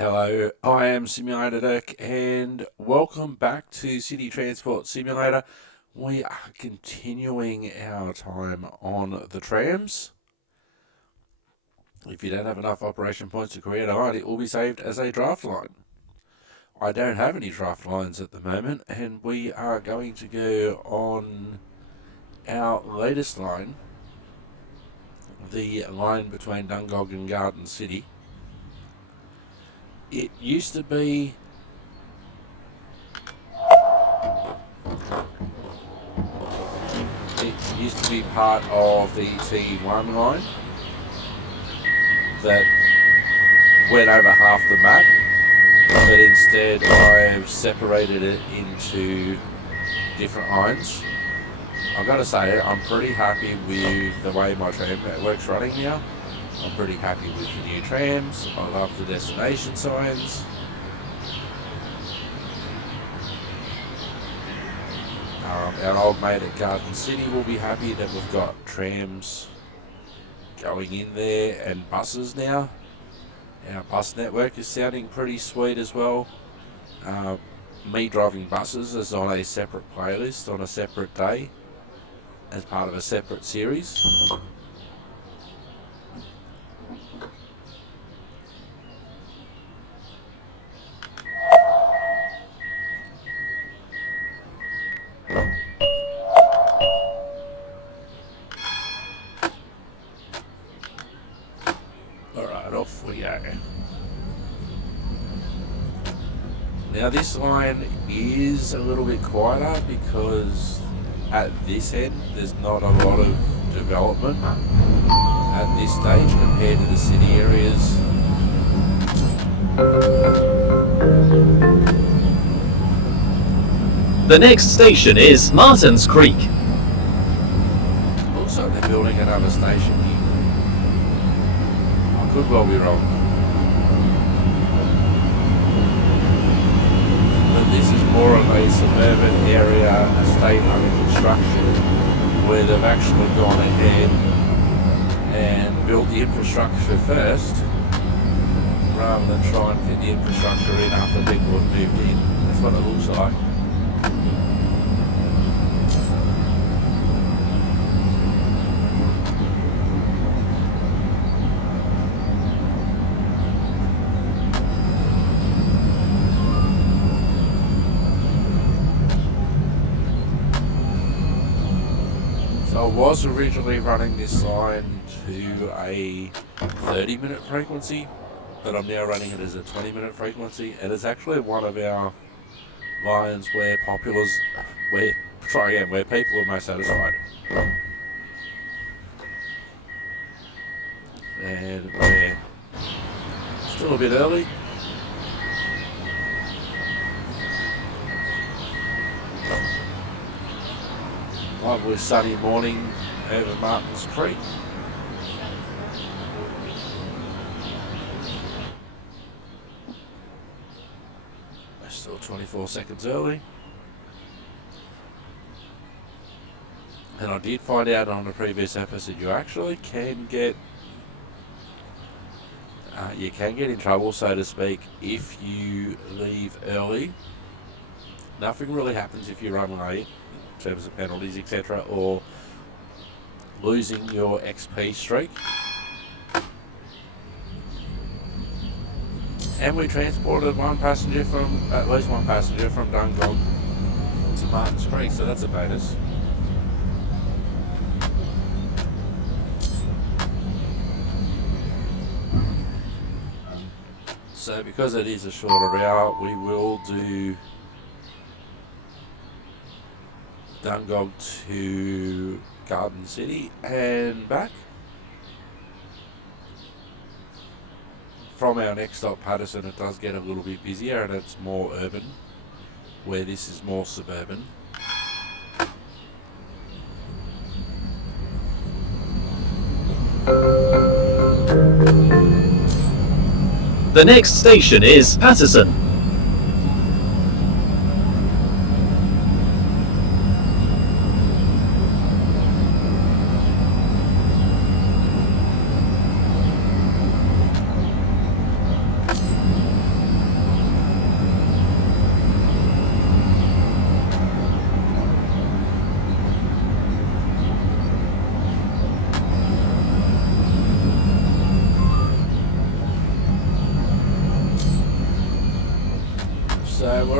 Hello, I am Simulator Dirk and welcome back to City Transport Simulator. We are continuing our time on the trams. If you don't have enough operation points to create a line, it will be saved as a draft line. I don't have any draft lines at the moment, and we are going to go on our latest line, the line between Dungog and Garden City. It used to be part of the T1 line that went over half the map, but instead I've separated it into different lines. I've got to say, I'm pretty happy with the way my tram network's running now. I'm pretty happy with the new trams. I love the destination signs. Our old mate at Garden City will be happy that we've got trams going in there and buses now. Our bus network is sounding pretty sweet as well. Me driving buses is on a separate playlist on a separate day as part of a separate series. Alright, off we go. Now this line is a little bit quieter because at this end there's not a lot of development at this stage compared to the city areas. The next station is Martins Creek. Looks like they're building another station here. I could well be wrong. But this is more of a suburban area, estate under construction, where they've actually gone ahead and built the infrastructure first, rather than try and fit the infrastructure in after people have moved in. That's what it looks like. I was originally running this line to a 30-minute frequency, but I'm now running it as a 20-minute frequency, and it's actually one of our lines where where people are most satisfied. And we're still a bit early. Lovely sunny morning over Martins Creek. We're still 24 seconds early. And I did find out on the previous episode you actually can get in trouble, so to speak, if you leave early. Nothing really happens if you run late in terms of penalties, etc., or losing your XP streak. And we transported at least one passenger from Dungog to Martins Creek, so that's a bonus. So because it is a shorter route, we will do Dungog to Garden City and back. From our next stop, Patterson, it does get a little bit busier and it's more urban, where this is more suburban. The next station is Patterson.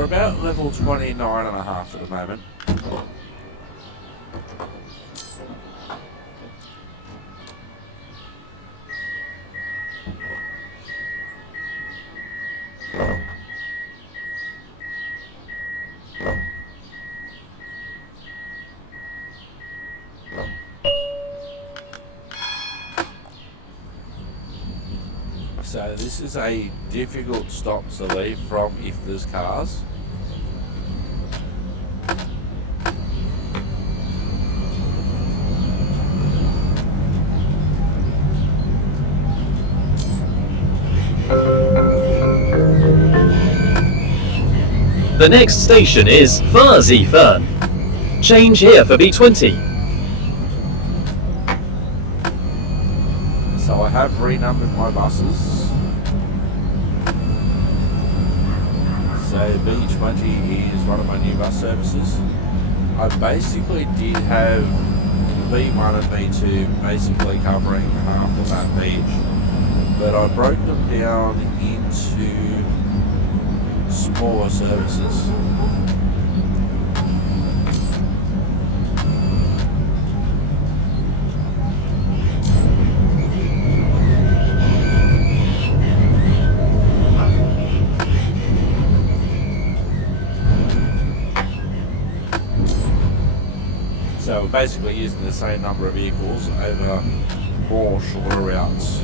we're about level 29.5 at the moment. So this is a difficult stop to leave from if there's cars. The next station is Fuzzy Fern. Change here for B20. So I have renumbered my buses. So B20 is one of my new bus services. I basically did have B1 and B2 basically covering half of that beach, but I broke them down into smaller services. So we're basically using the same number of vehicles over more shorter routes.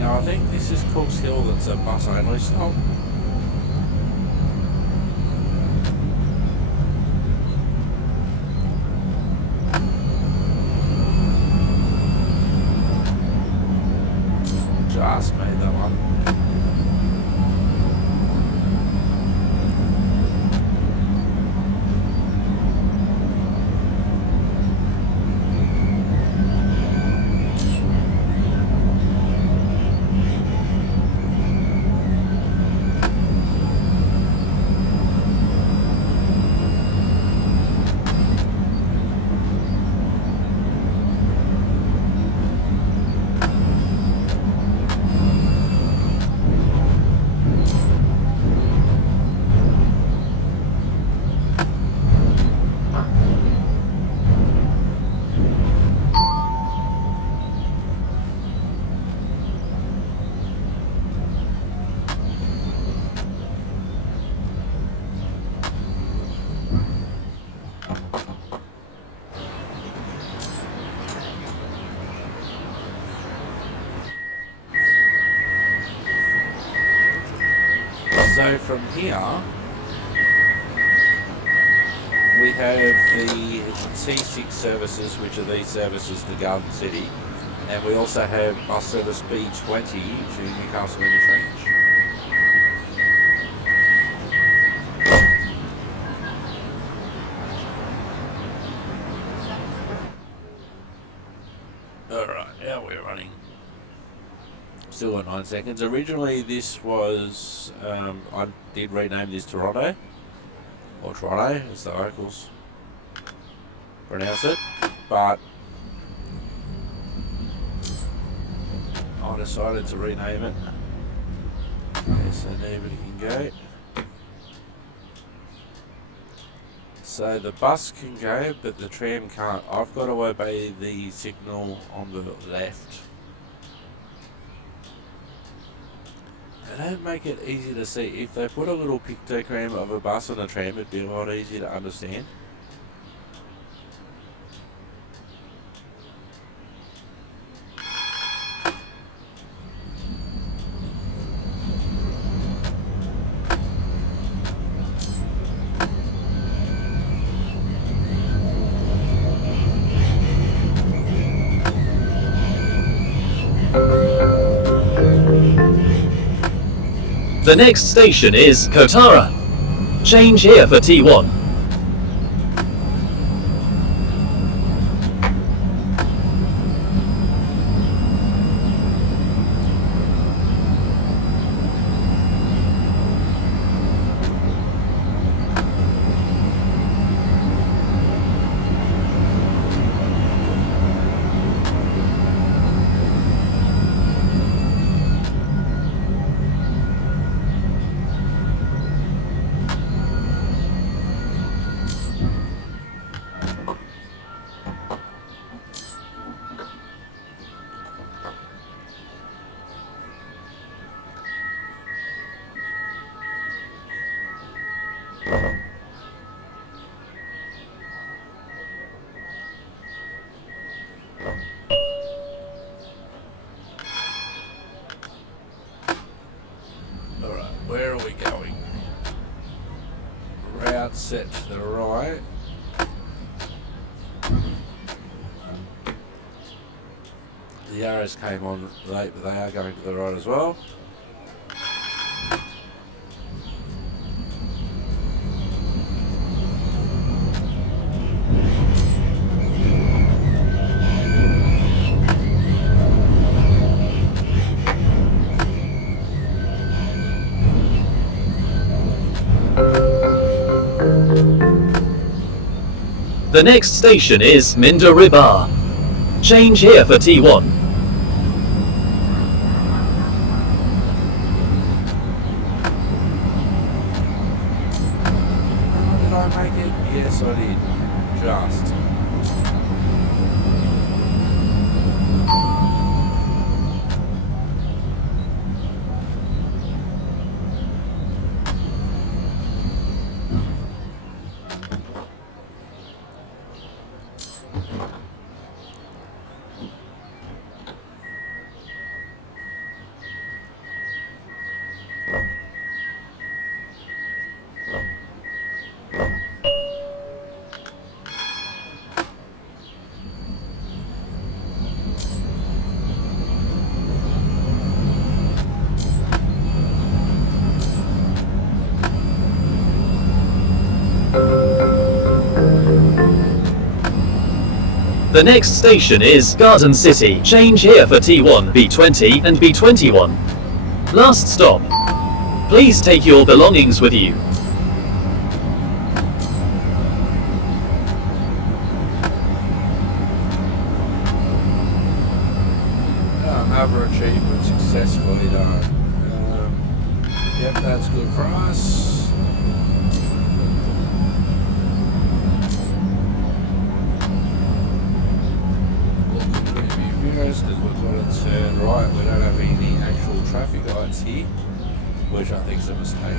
Now I think this is Cook's Hill that's a bus only stop. Just made that one. So from here, we have the T6 services, which are these services to Garden City, and we also have bus service B20 to Newcastle Interchange. Alright, how we're running. Still at 9 seconds. Originally this was, I did rename this Toronto, or Toronto as the locals pronounce it, but I decided to rename it. Okay, so nobody can go. So the bus can go, but the tram can't. I've got to obey the signal on the left. They don't make it easy to see. If they put a little pictogram of a bus and a tram, it'd be a lot easier to understand. The next station is Kotara. Change here for T1. out, set to the right. The arrows came on late, but they are going to the right as well. The next station is Minderribar. Change here for T1. Did I make it? Yes, I did. Just. The next station is Garden City. Change here for T1, B20 and B21. Last stop. Please take your belongings with you. Another achievement successfully done. Yep, that's good for us. Because we've got to turn right, we don't have any actual traffic lights here, which I think is a mistake.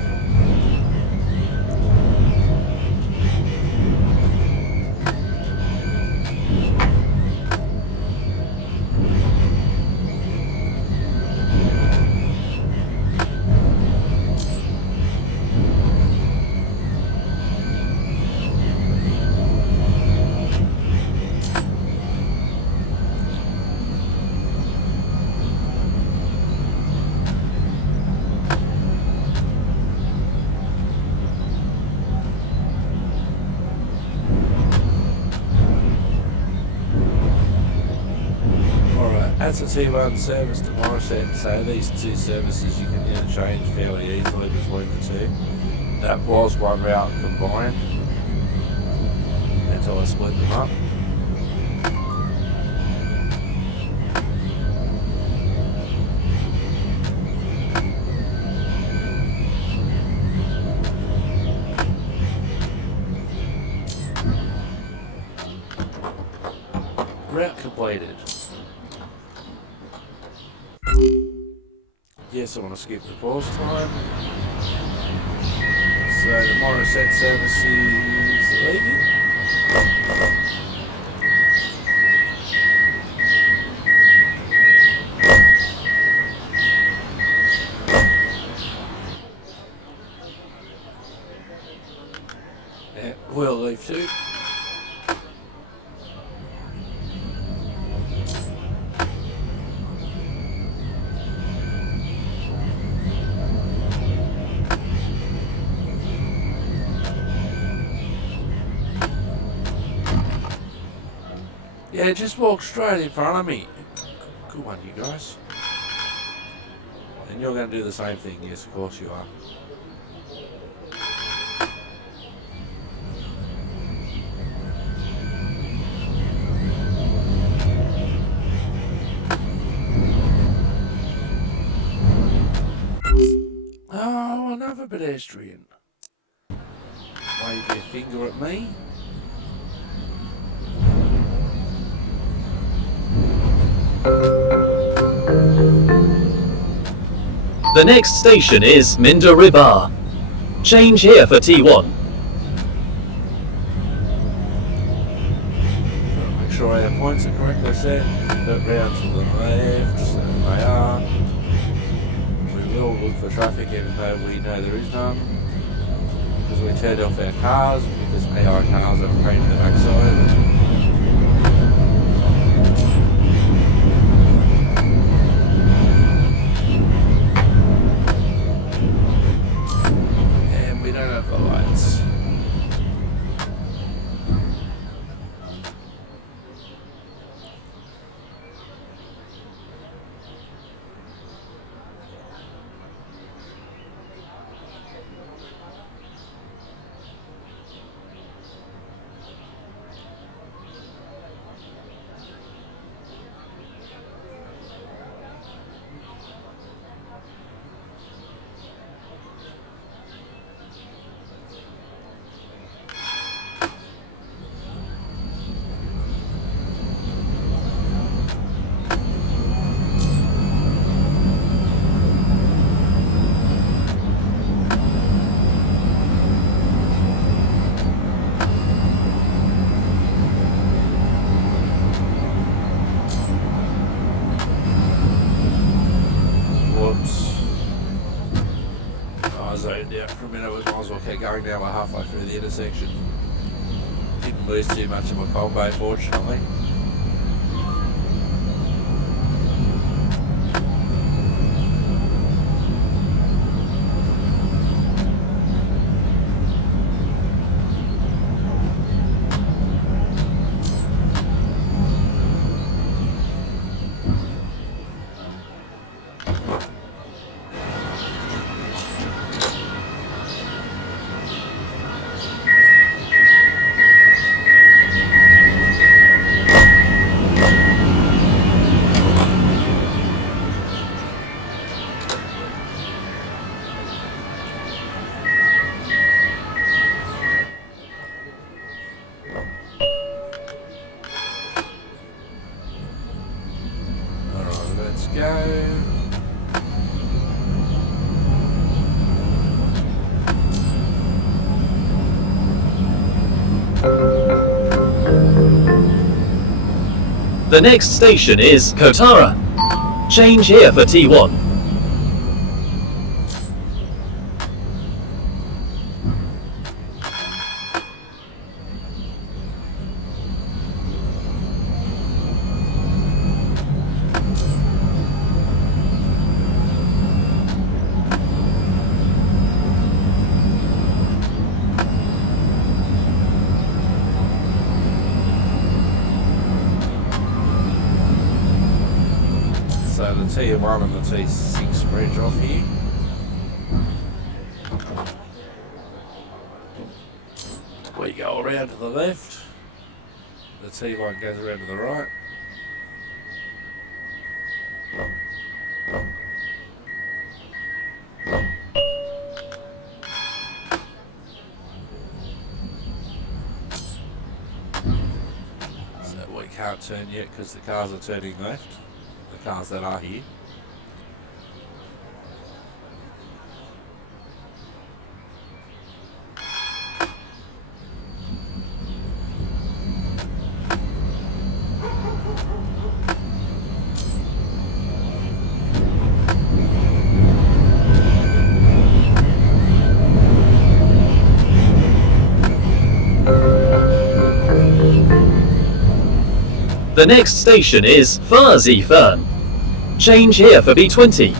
That's a T1 service to Morisset, so these two services you can interchange fairly easily between the two. That was one route combined until I split them up. Route completed. Yes, I want to skip the pause time. So the Morisset service is leaving. And we'll leave too. Yeah, just walk straight in front of me. Good one, you guys. And you're going to do the same thing. Yes, of course you are. Oh, another pedestrian. Wave your finger at me. The next station is Minderribar. Change here for T1. Make sure our points are correctly set. Look round to the left, so they are. We will look for traffic even though we know there is none, because we turned off our cars because AI cars are a pain in the backside. And we don't have the lights. For a minute, we might as well keep going now. We're halfway through the intersection. Didn't lose too much of my combo, fortunately. The next station is Kotara. Change here for T1. So the T1 and the T6 bridge off here. We go around to the left. The T1 goes around to the right. So we can't turn yet because the cars are turning left. The cars that are here. The next station is Fern. Change here for B20.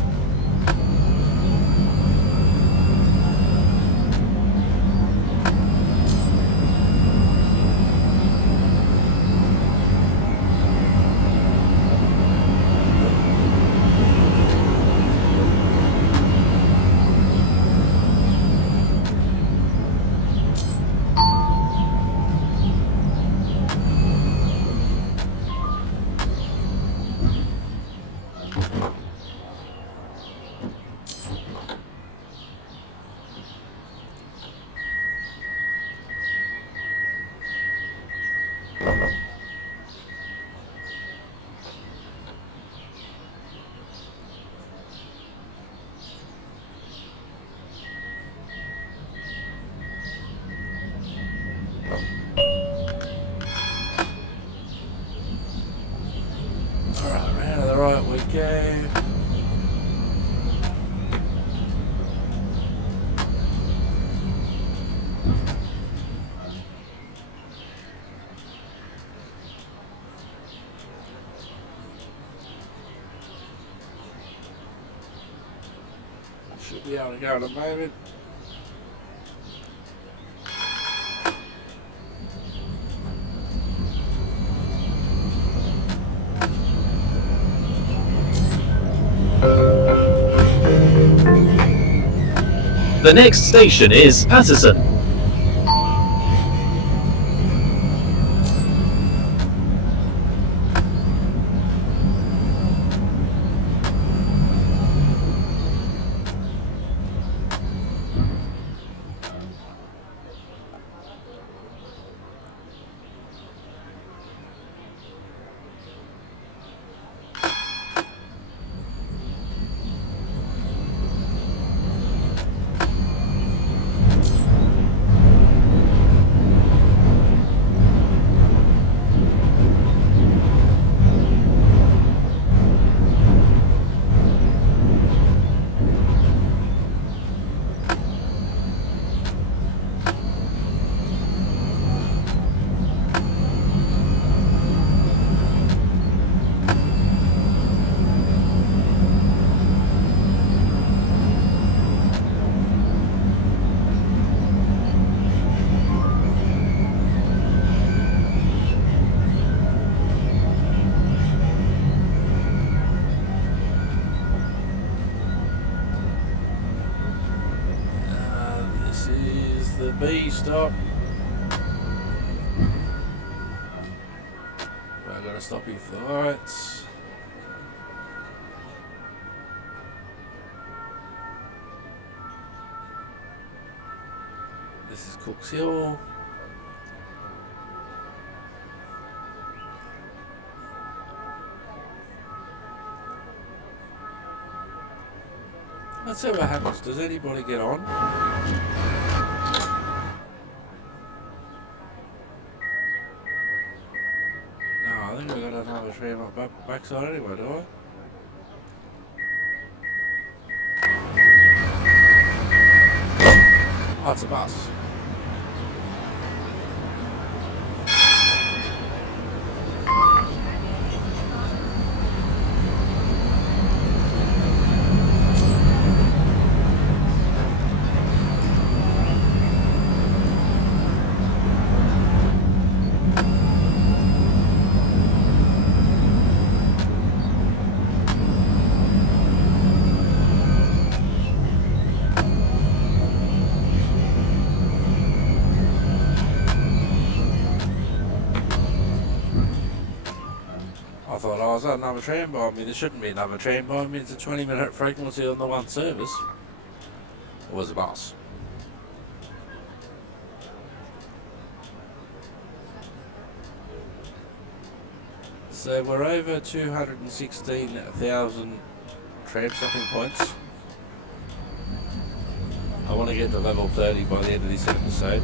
won't be able to go at the moment. The next station is Patterson. B stop. I've got to stop here for the lights. This is Cook's Hill. Let's see what happens. Does anybody get on? I think I've got another tram up backside anyway, do I? Oh, it's a bus. I thought, oh, is that another tram behind me? There shouldn't be another tram behind me. It's a 20-minute frequency on the one service. It was a bus. So we're over 216,000 tram stopping points. I want to get to level 30 by the end of this episode.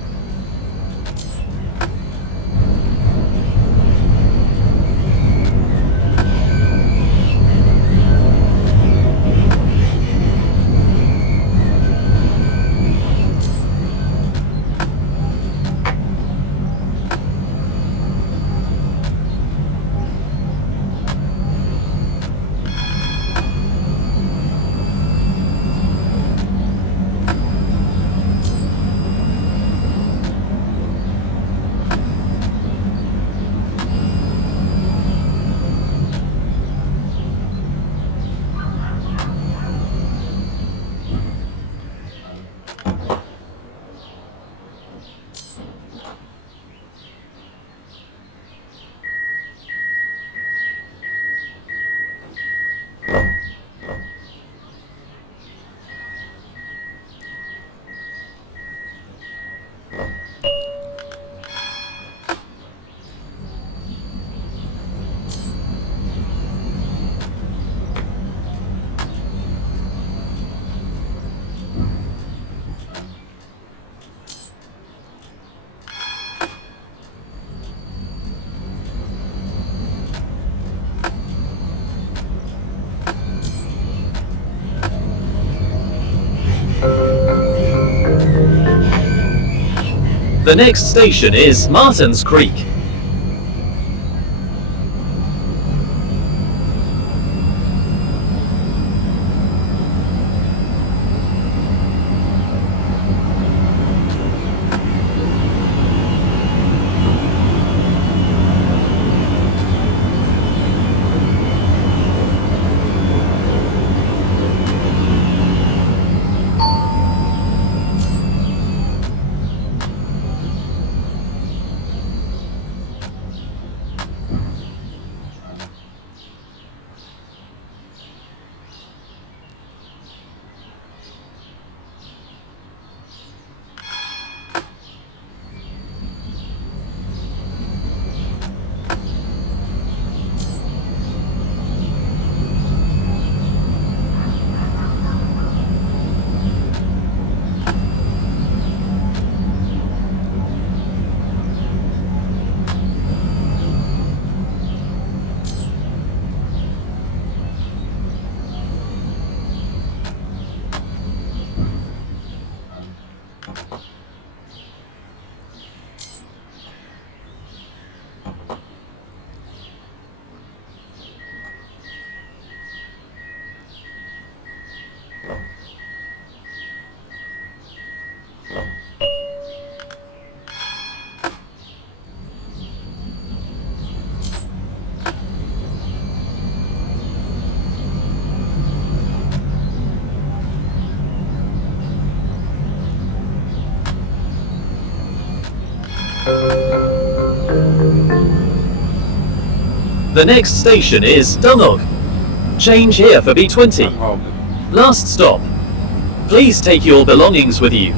The next station is Martins Creek. The next station is Dunnog. Change here for B20. Last stop. Please take your belongings with you.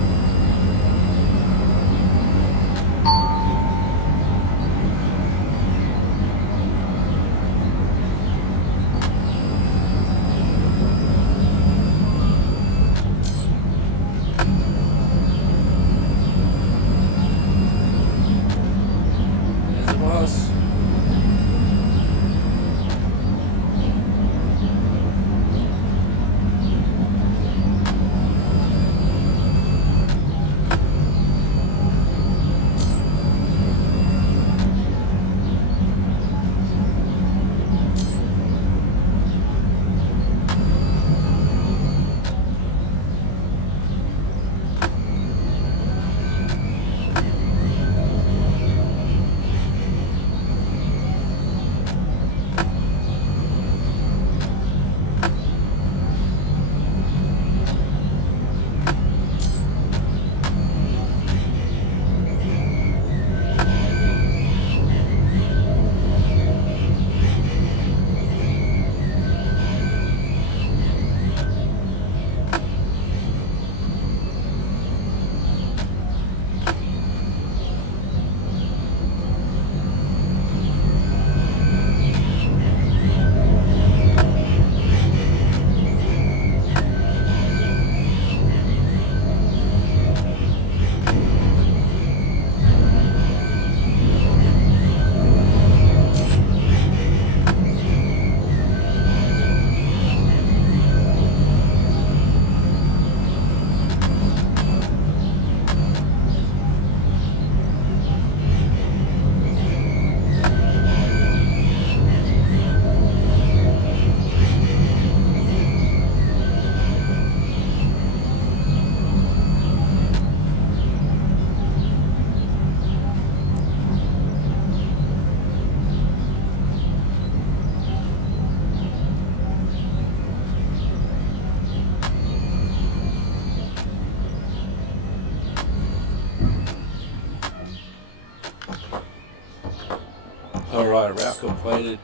Alright, route completed.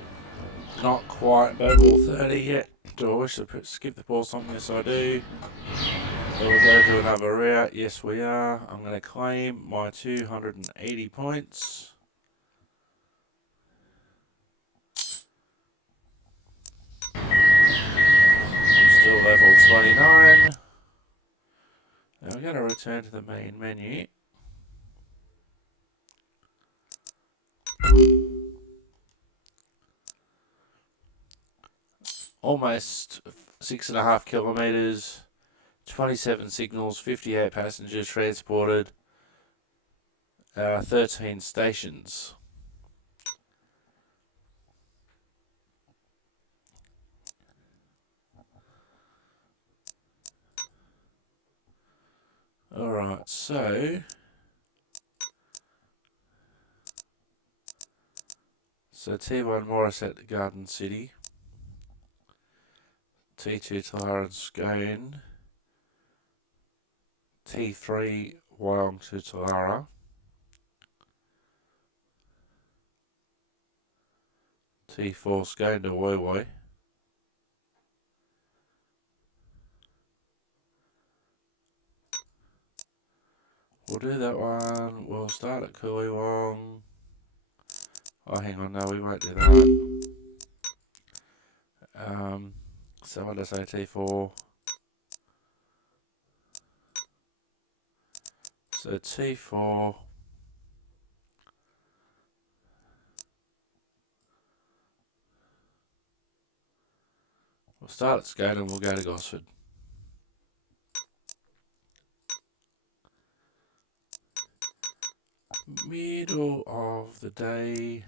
Not quite level 30 yet. Do I wish to skip the ball something? Yes, I do. Will we go to another route? Yes, we are. I'm going to claim my 280 points. I'm still level 29. And we're going to return to the main menu. Almost 6.5 kilometres, 27 signals, 58 passengers transported, 13 stations. Alright, so T1 Morris at the Garden City, T2 Tyre and Scone, T3 Wyong to Talara, T4 Scone to Woi Woi, we'll do that one. We'll start at Kui Wong. Oh, hang on, no, we won't do that. So what did I say, T4? So T4. We'll start at Scone and we'll go to Gosford. Middle of the day.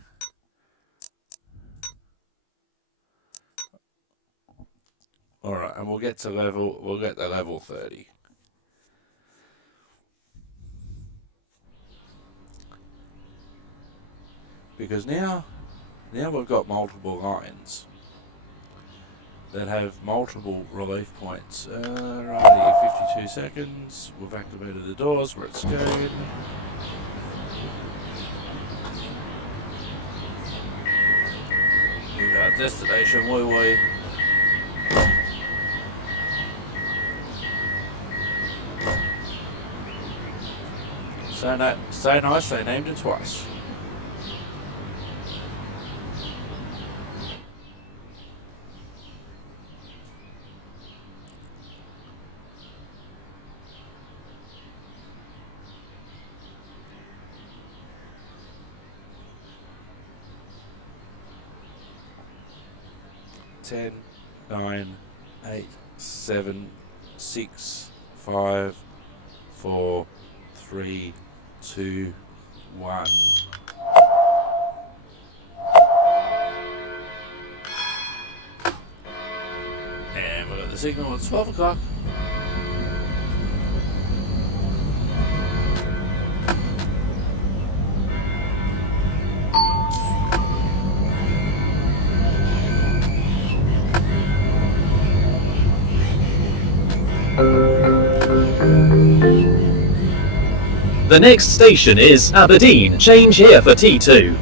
Alright, and we'll get to level 30. Because now we've got multiple lines that have multiple relief points. Right here, 52 seconds. We've activated the doors. We're at Scone. destination, woi woi. So nice, they named it twice. Ten, 9, 8, 7, 6, 5, 4, 3, 2, 1. And we've got the signal at 12 o'clock. The next station is Aberdeen. Change here for T2.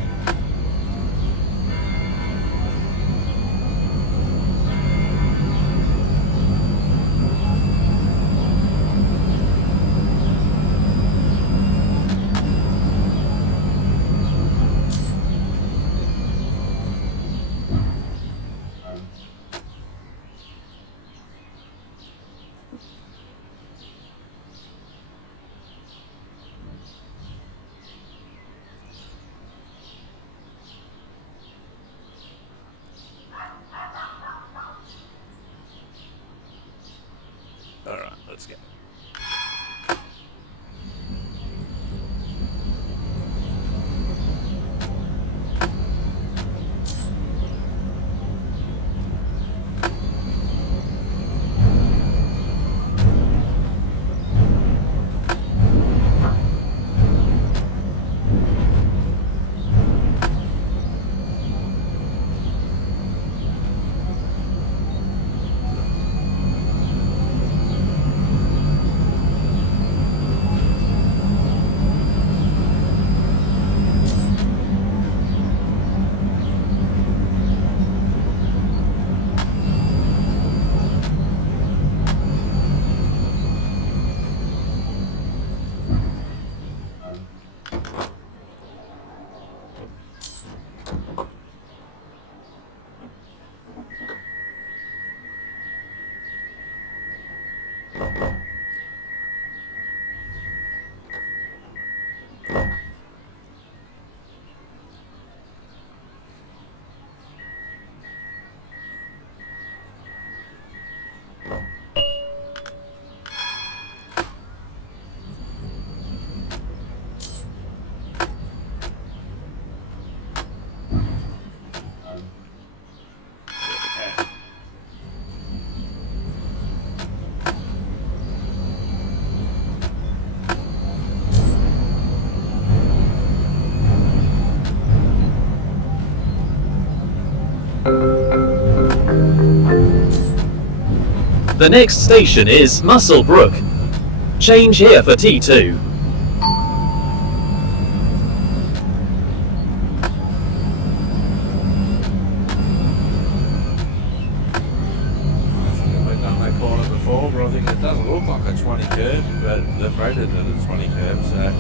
Alright, let's go. The next station is Musselbrook. Change here for T2. We've done that corner before, but I think it doesn't look like a 20 curve, but they've rated it a 20 curve, so.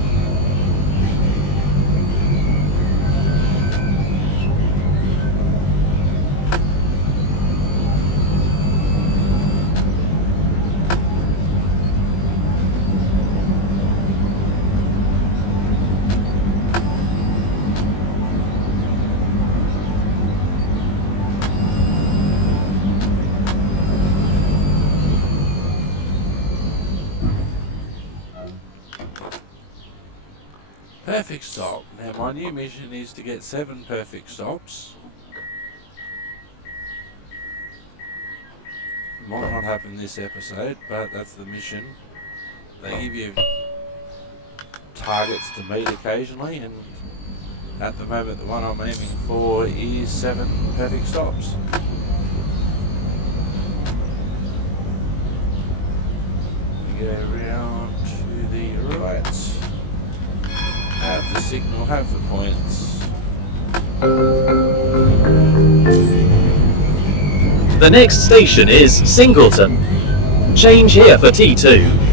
Perfect stop. Now my new mission is to get 7 perfect stops. Might not happen this episode, but that's the mission. They give you targets to meet occasionally, and at the moment the one I'm aiming for is 7 perfect stops. We go round to the right. Have the signal, have the points. The next station is Singleton. Change here for T2.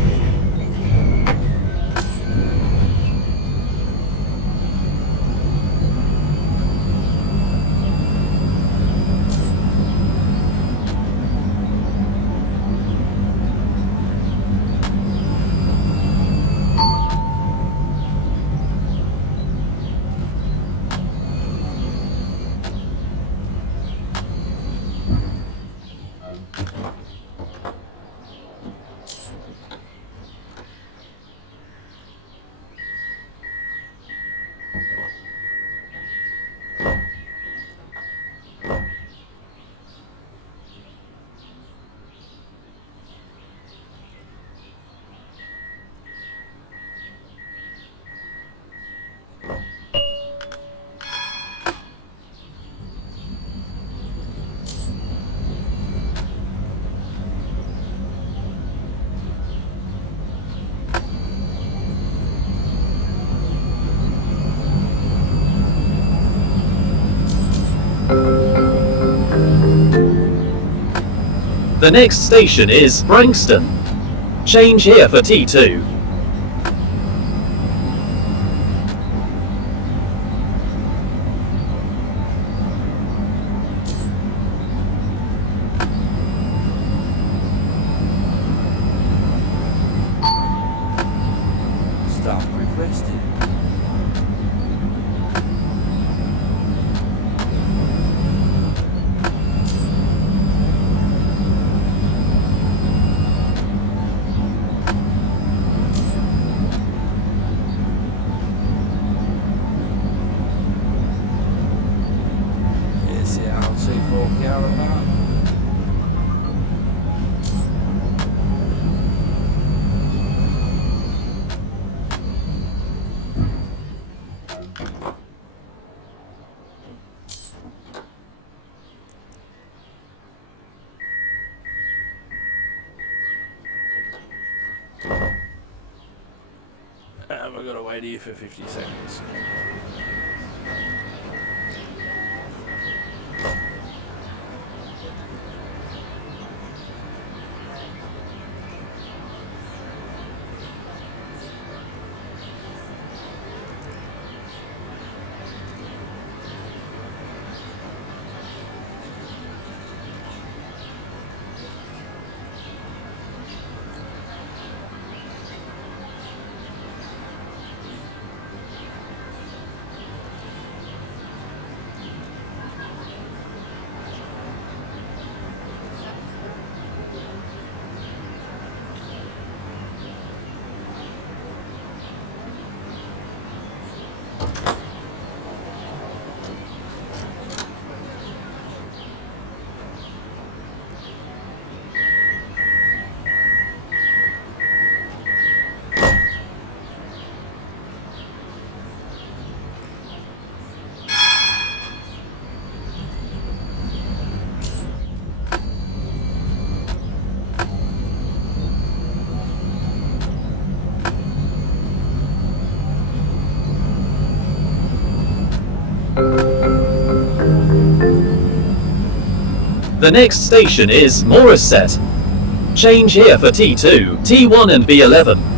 The next station is Branxton. Change here for T2. Stop requested. C4 caravan. We've got to wait here for 50 seconds. The next station is Morisset. Change here for T2, T1 and B11.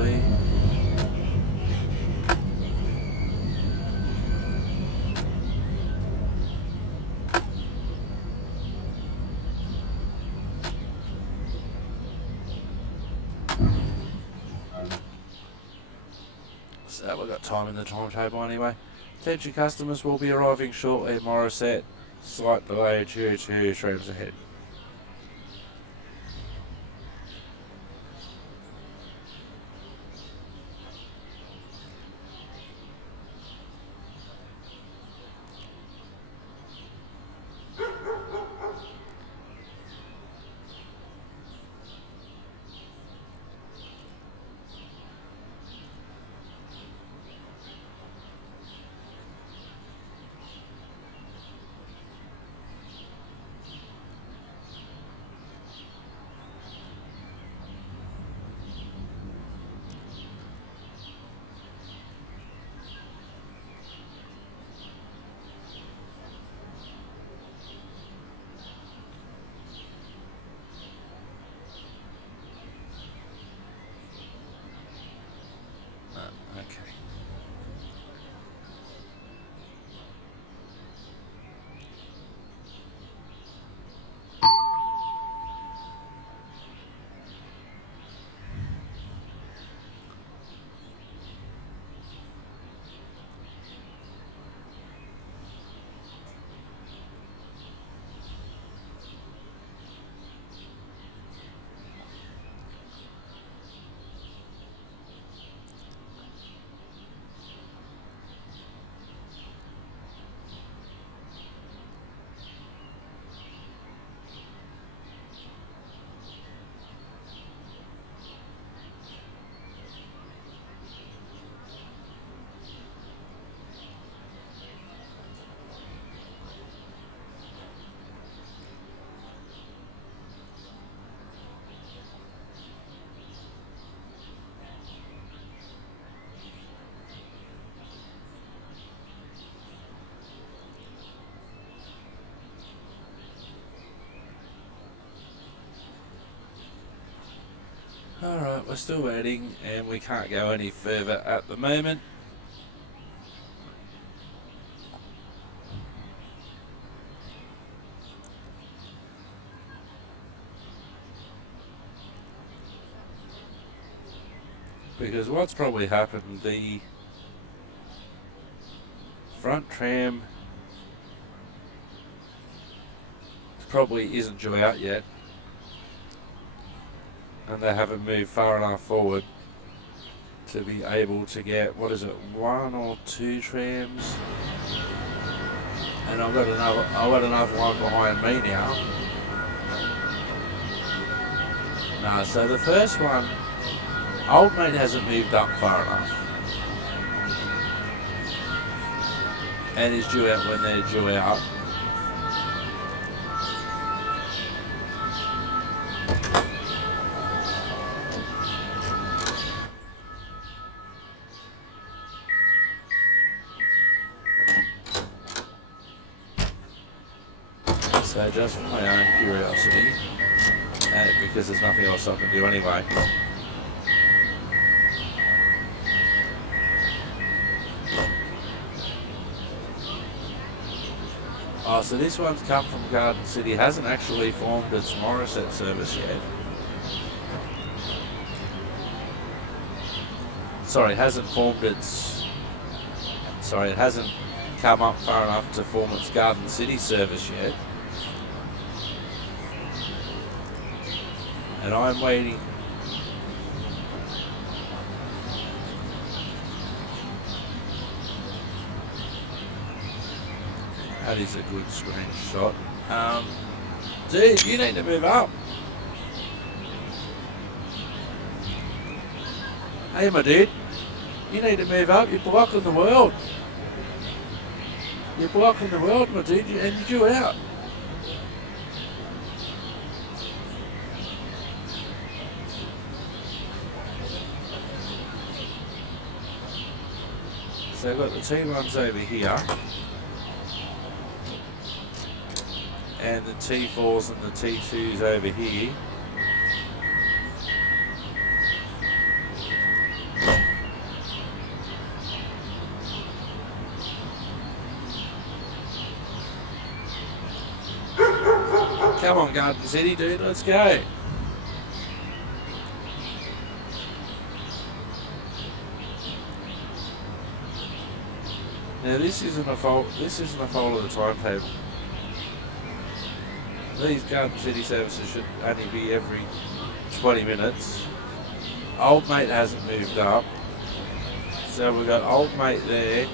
possibly. So we've got time in the timetable anyway. Attention customers will be arriving shortly at Morisset. Slight delay due to trams ahead. Okay. Alright, we're still waiting and we can't go any further at the moment. Because what's probably happened, the front tram probably isn't due out yet. And they haven't moved far enough forward to be able to get, what is it, 1 or 2 trams? And I've got another one behind me now. No, so the first one, old mate hasn't moved up far enough. And is due out when they're due out. So just for my own curiosity, and because there's nothing else I can do anyway. Oh, so this one's come from Garden City, hasn't actually formed its Morisset service yet. Sorry, it hasn't come up far enough to form its Garden City service yet. And I'm waiting. That is a good screenshot. Dude, you need to move up. Hey, my dude, you need to move up. You're blocking the world. You're blocking the world, my dude, and you're due out. So I've got the T1s over here, and the T4s and the T2s over here. Come on, Garden City, dude, let's go. Now this isn't a fault. This isn't a fault of the timetable. These Garden City services should only be every 20 minutes. Old mate hasn't moved up, so we've got old mate there,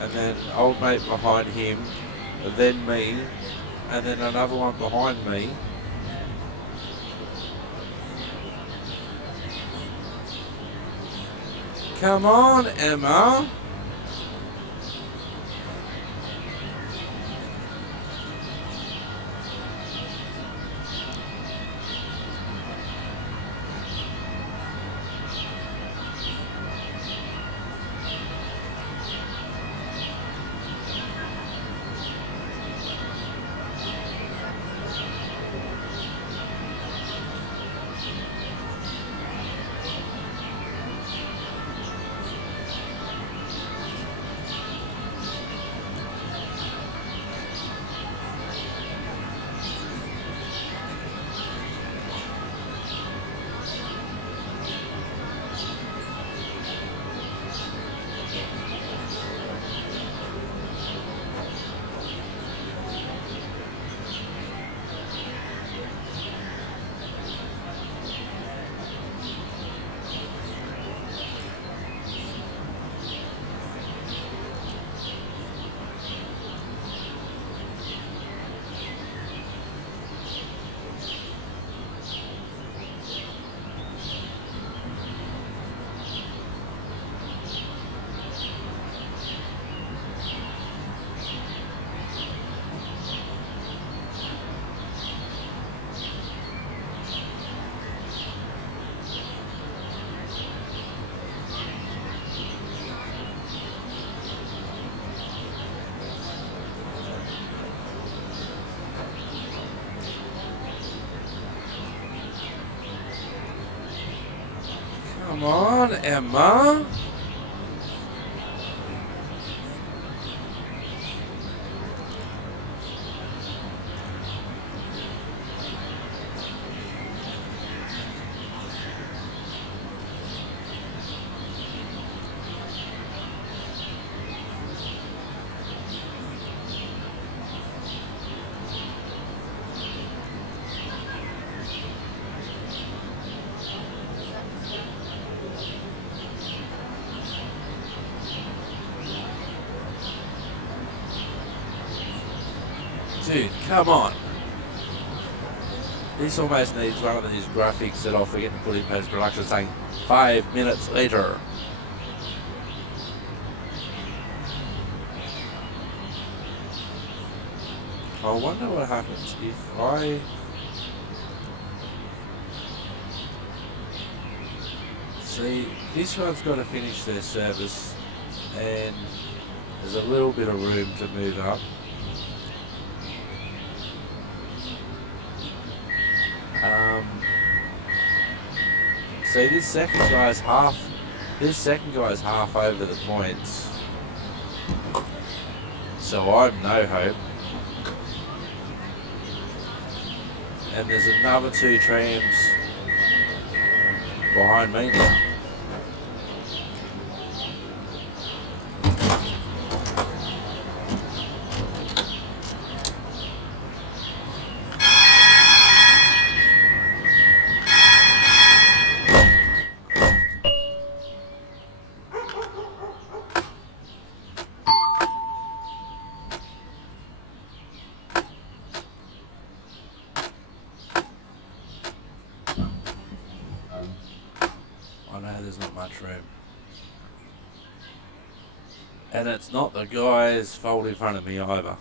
and then old mate behind him, then me, and then another one behind me. Come on, Emma. Come on, Emma. Dude, come on. This almost needs one of these graphics that I'll forget to put in post-production saying 5 minutes later. I wonder what happens if I... See, this one's got to finish their service and there's a little bit of room to move up. See, this second guy's half over the points, so I'm no hope. And there's another 2 trams behind me now. I know there's not much room. And it's not the guy's fault in front of me either.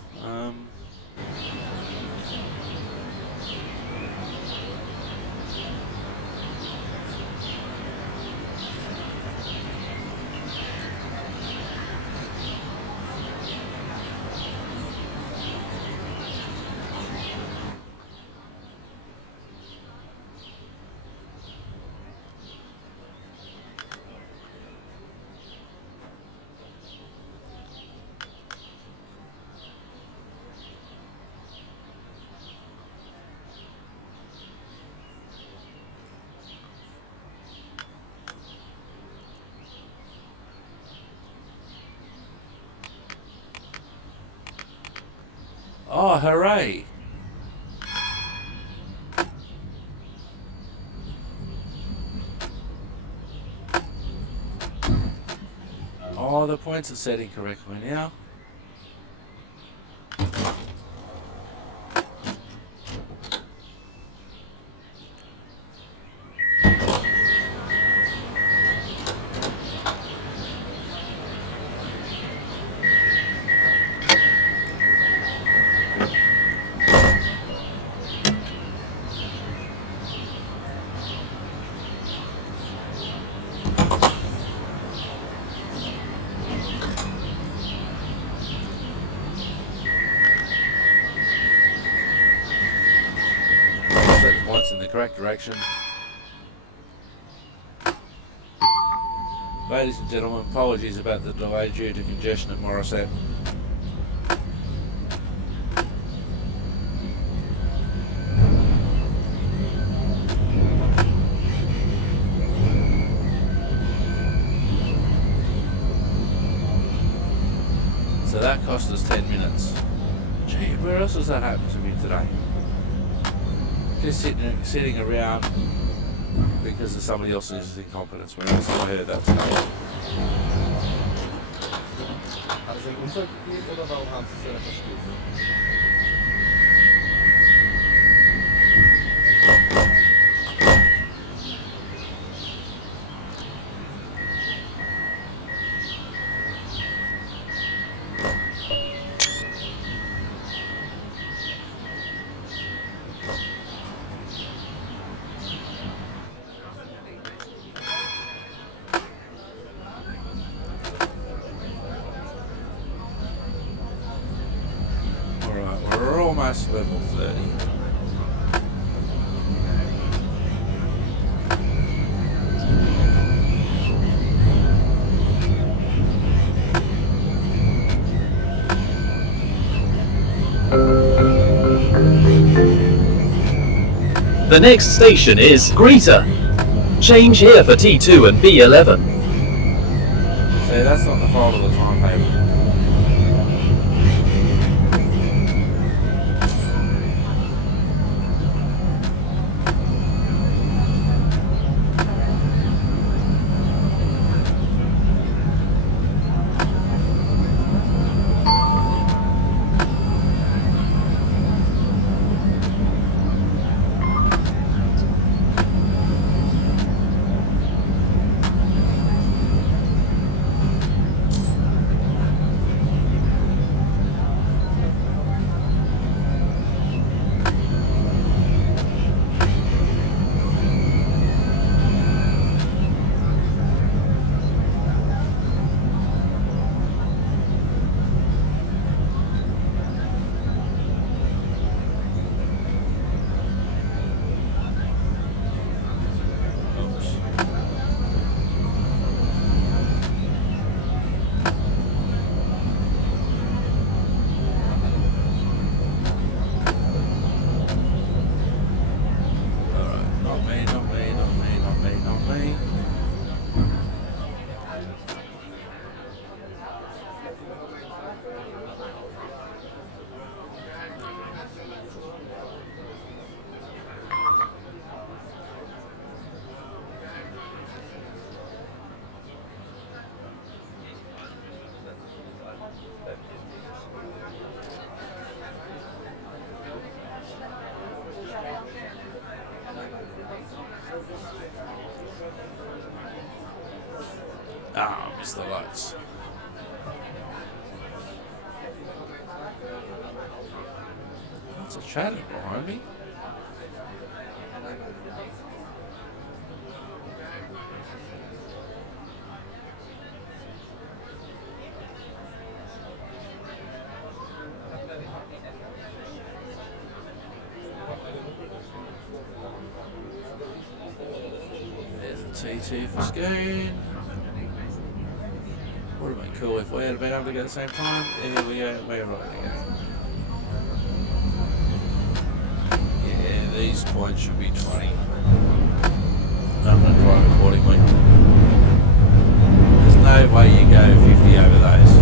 Oh, hooray! Oh, the points are setting correctly now. In the correct direction. Ladies and gentlemen, apologies about the delay due to congestion at Morisset. So that cost us 10 minutes. Gee, where else has that happened to me today? Just sitting around because of somebody else's incompetence. Where else have I heard that today? Hat es einen Unfall gegeben oder warum haben Sie es verspätet? We're almost level 30. The next station is Greta. Change here for T2 and B11. See, that's not the fault of the timetable. Ah, I missed the lights. That's a chatter behind me. There's a T2 for Scoon. Would have been cool if we had been able to go at the same time. There we go, we're right again. Yeah, these points should be 20. I'm going to drive accordingly. There's no way you go 50 over those.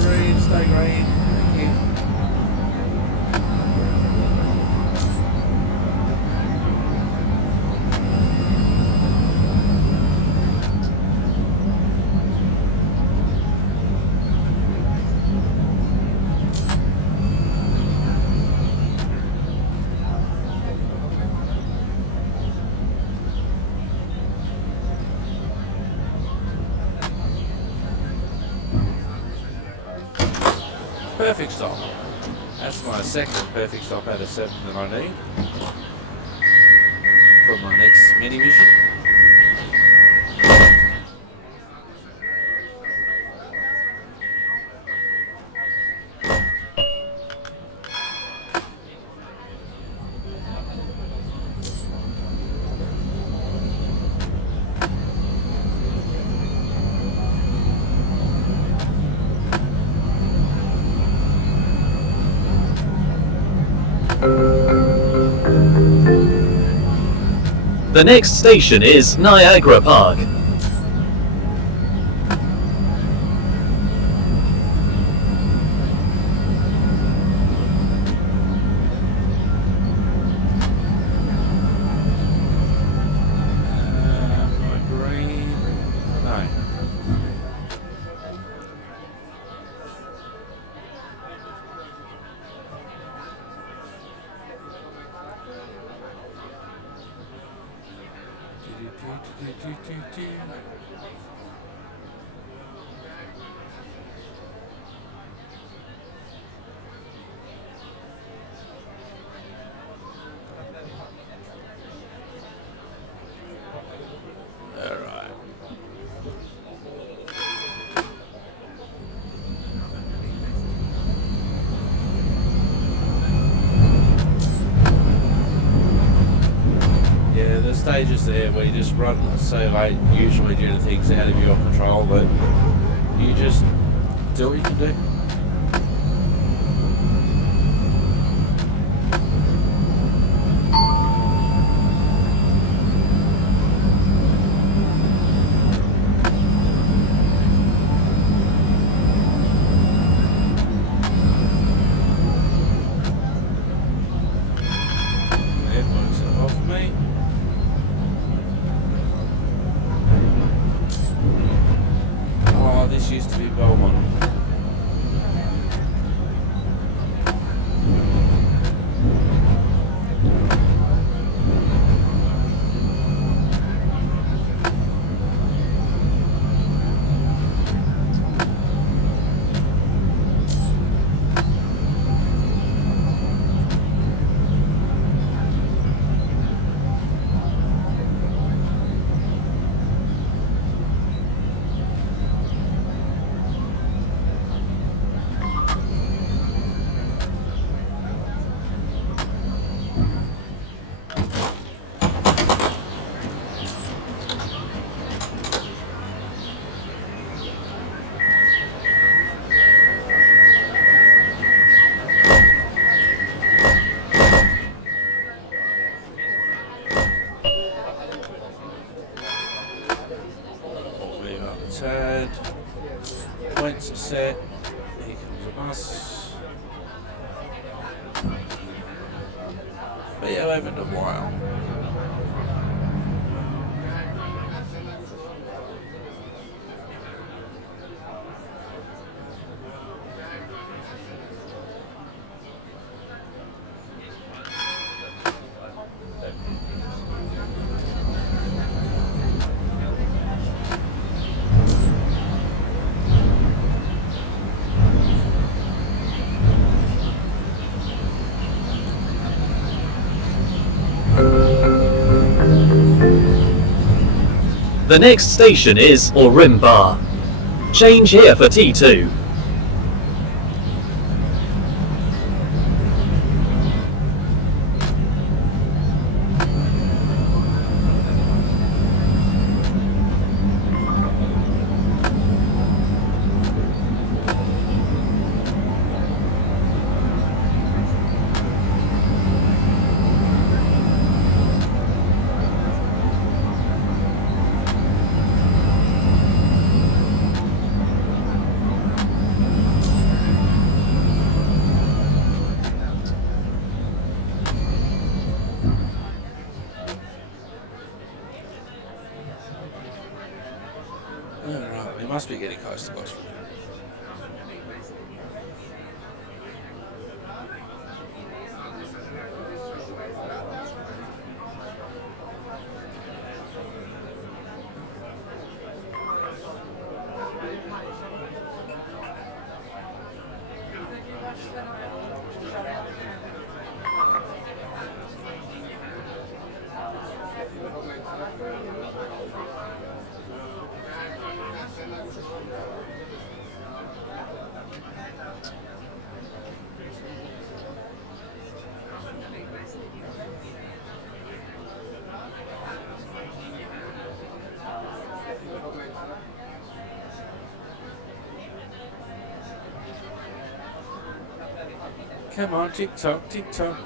green, stay green. Thank you. Perfect stop. That's my second perfect stop out of 7 that I need for my next mini mission. The next station is Niagara Park. My green. No. Alright. Yeah, the stages there where you just run so late, usually due to things out of your control, that you just do what you can do. That works it off me. Oh, this used to be Belmont. Move up the turn. Points are set. Here comes the bus. Be over in a while. The next station is Orimbar. Change here for T2. Must be getting close to Gosford. Come on, tick tock, tick tock.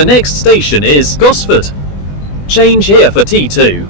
The next station is Gosford. Change here for T2.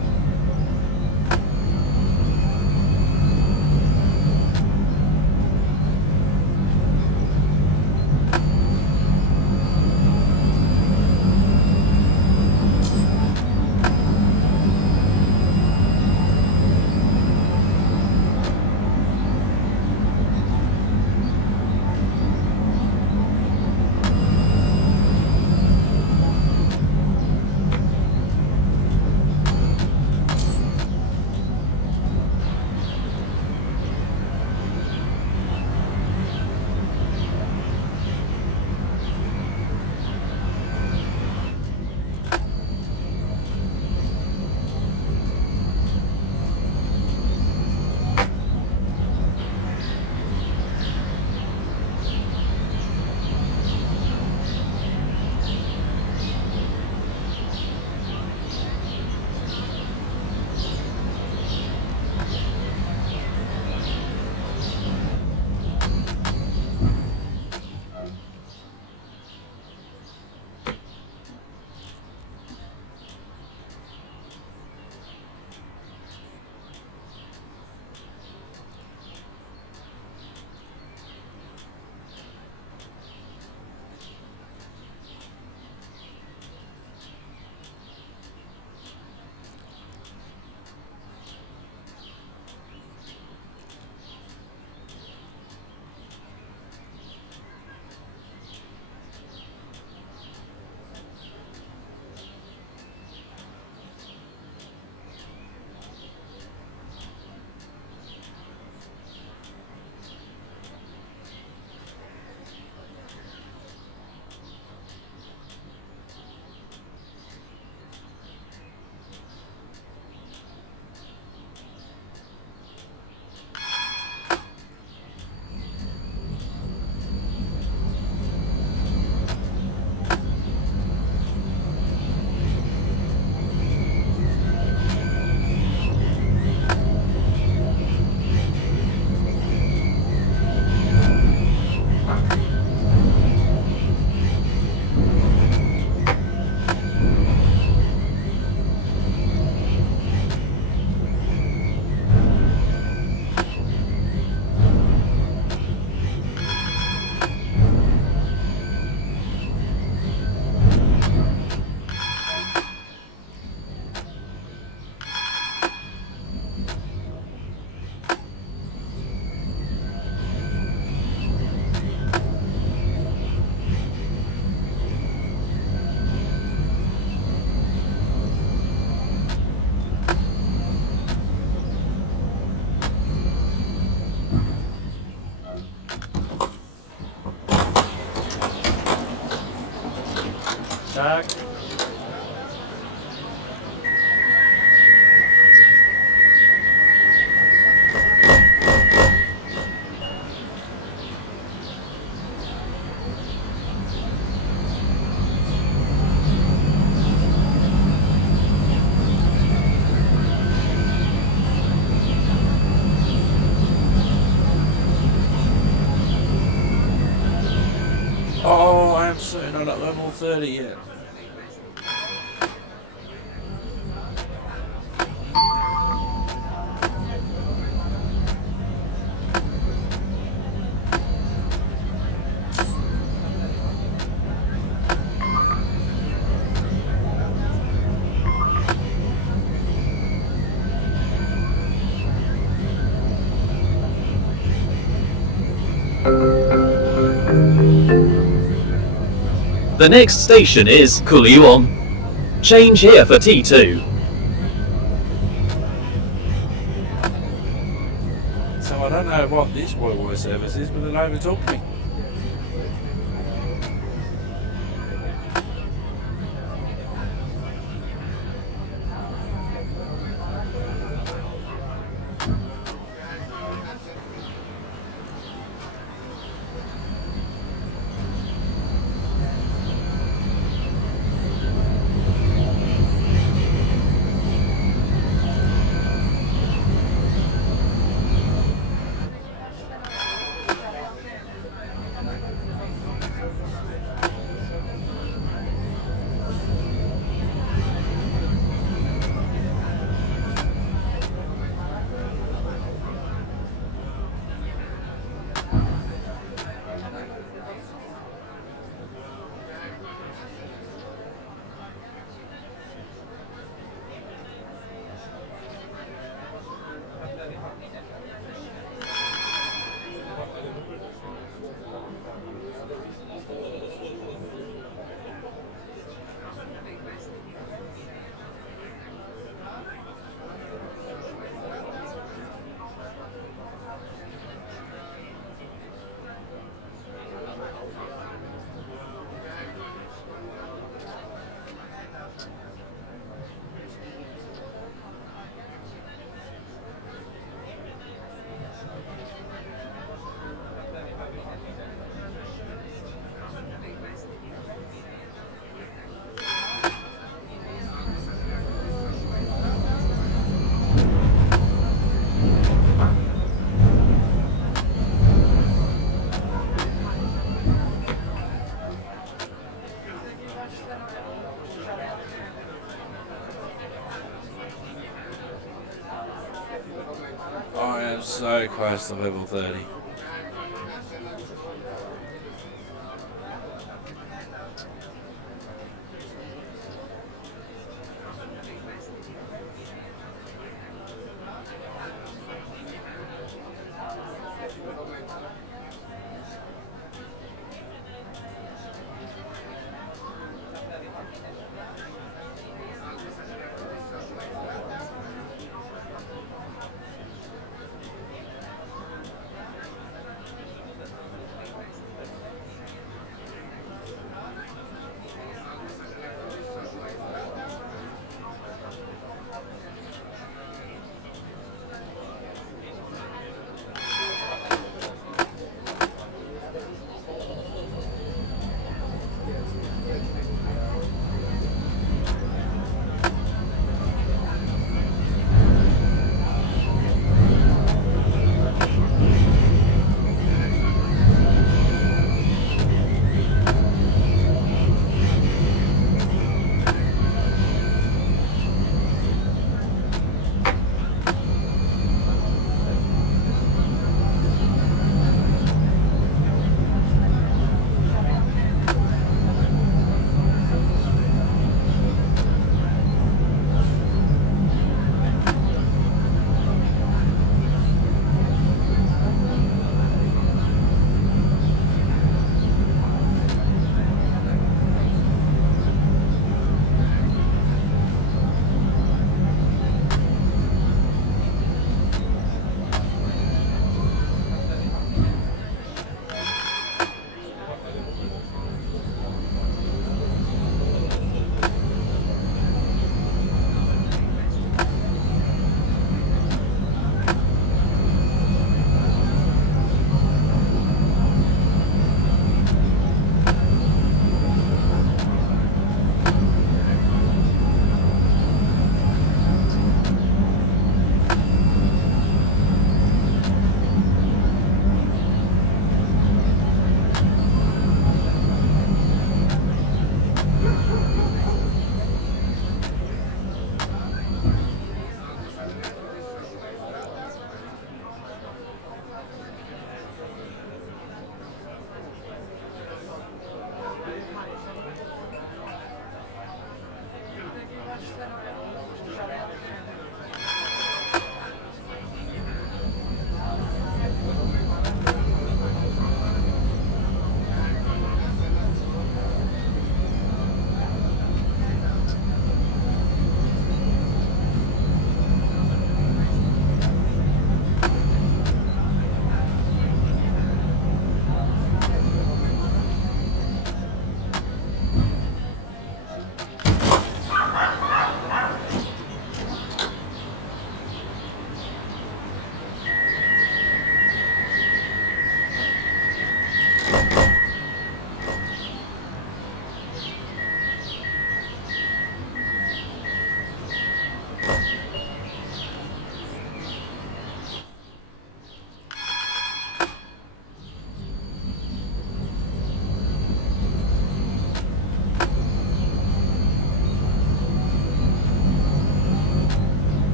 Tag. Oh, I am so not at level 30 yet. The next station is Kulyuong. Change here for T2. So I don't know what this Wi-Fi service is, but it overtook me. I am so close to level 30.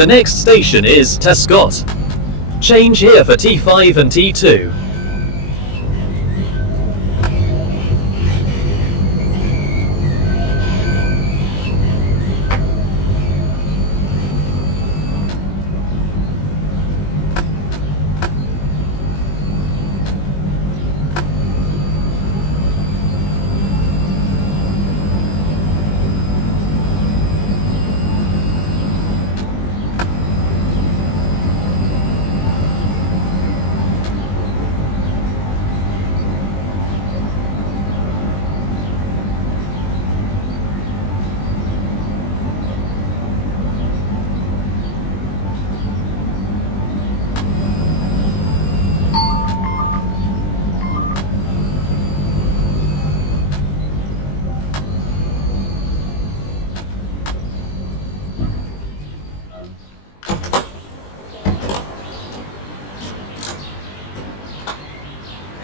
The next station is Tascott. Change here for T5 and T2.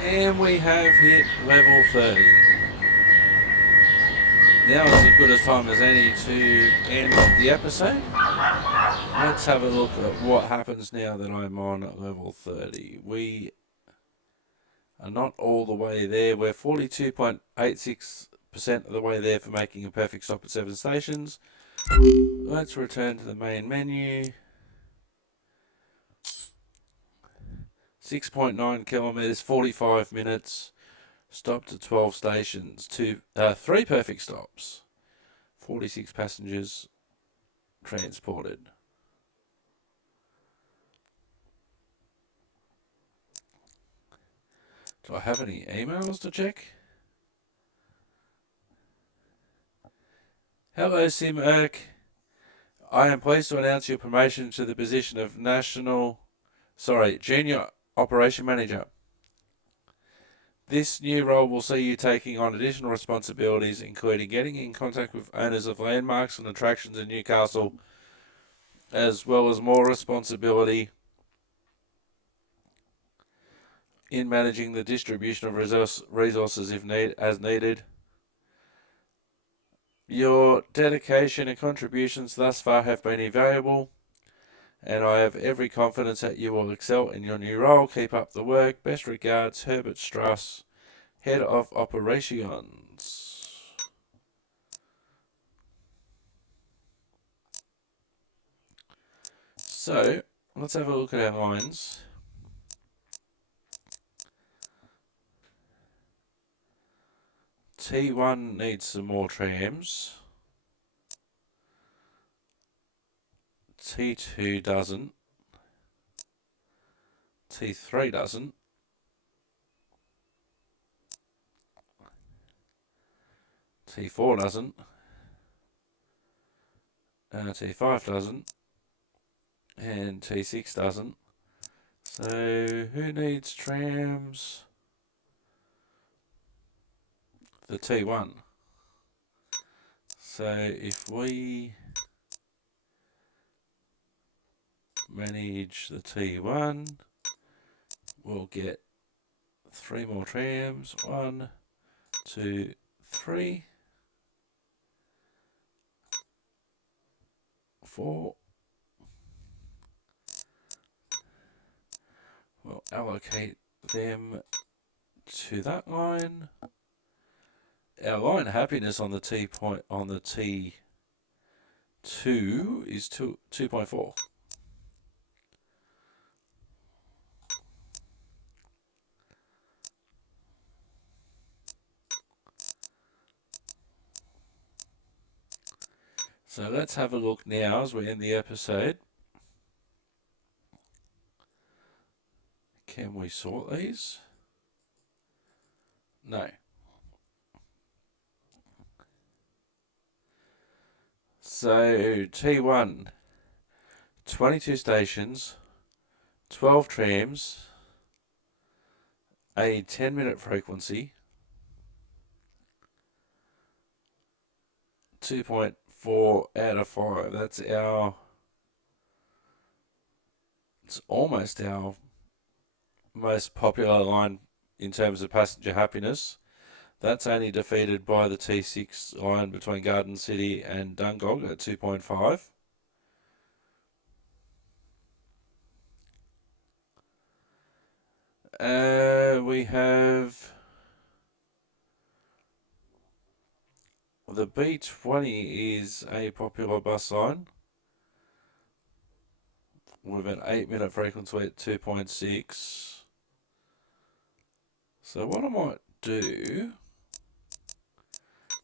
And we have hit level 30. Now is as good a time as any to end the episode. Let's have a look at what happens now that I'm on level 30. We are not all the way there. We're 42.86% of the way there for making a perfect stop at 7 stations. Let's return to the main menu. 6.9 kilometres, 45 minutes. Stopped at 12 stations. 3 perfect stops. 46 passengers transported. Do I have any emails to check? Hello, Sim Erk. I am pleased to announce your promotion to the position of Junior Operation Manager. This new role will see you taking on additional responsibilities, including getting in contact with owners of landmarks and attractions in Newcastle, as well as more responsibility in managing the distribution of resources as needed. Your dedication and contributions thus far have been invaluable, and I have every confidence that you will excel in your new role. Keep up the work. Best regards, Herbert Strass, Head of Operations. So, let's have a look at our lines. T1 needs some more trams. T2 doesn't. T3 doesn't. T4 doesn't. T5 doesn't. And T6 doesn't. So who needs trams? The T1. So if we manage the T1, we'll get 3 more trams. 1, 2, 3, 4. We'll allocate them to that line. Our line happiness on the T2 is 2.4. So let's have a look now as we end the episode. Can we sort these? No. So T1, 22 stations, 12 trams, a 10-minute frequency, 2.4 out of 5. It's almost our most popular line in terms of passenger happiness. That's only defeated by the T6 line between Garden City and Dungog at 2.5. We have the B20 is a popular bus line with an 8-minute frequency at 2.6. So what I might do,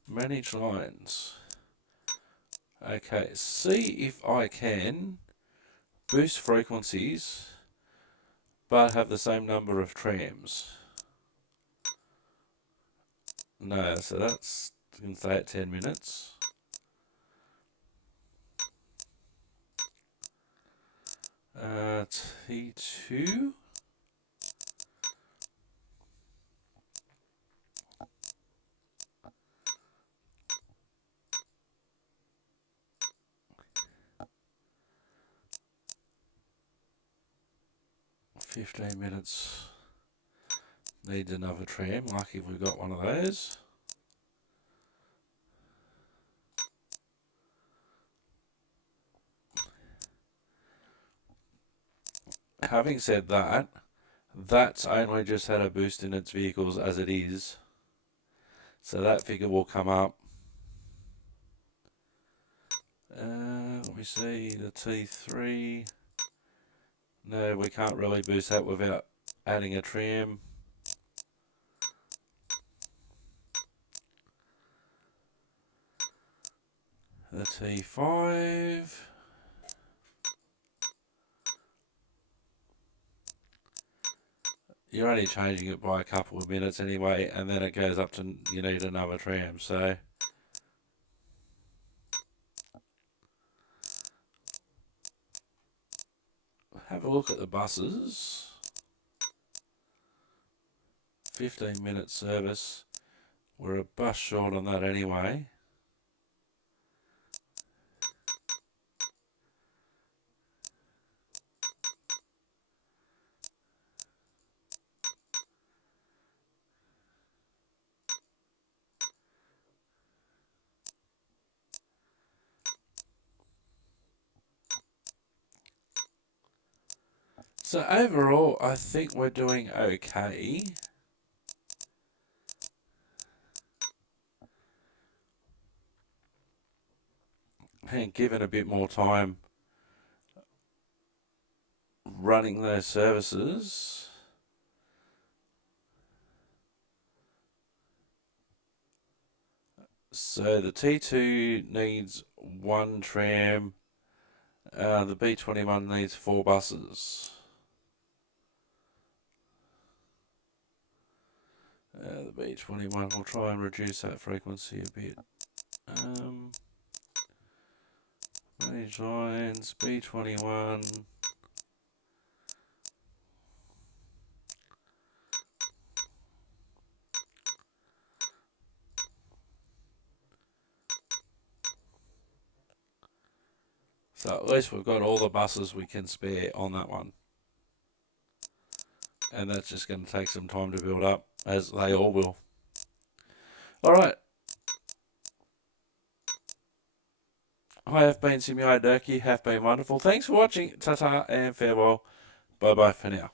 manage lines. Okay, see if I can boost frequencies but have the same number of trams. No, so that's, you can stay at 10 minutes. T2. "15 minutes, needs another tram." Lucky if we've got one of those. Having said that, that's only just had a boost in its vehicles as it is. So that figure will come up. Let me see, the T3. No, we can't really boost that without adding a tram. The T5. You're only changing it by a couple of minutes anyway, and then it goes up to you need another tram. So have a look at the buses. 15-minute service. We're a bus short on that anyway. So overall, I think we're doing okay. And given a bit more time running those services, so the T2 needs 1 tram, the B21 needs 4 buses. The B21, we'll try and reduce that frequency a bit. Manage lines, B21. So at least we've got all the buses we can spare on that one. And that's just going to take some time to build up, as they all will. Alright. I have been Simulator Dirk, you have been wonderful. Thanks for watching. Ta-ta and farewell. Bye-bye for now.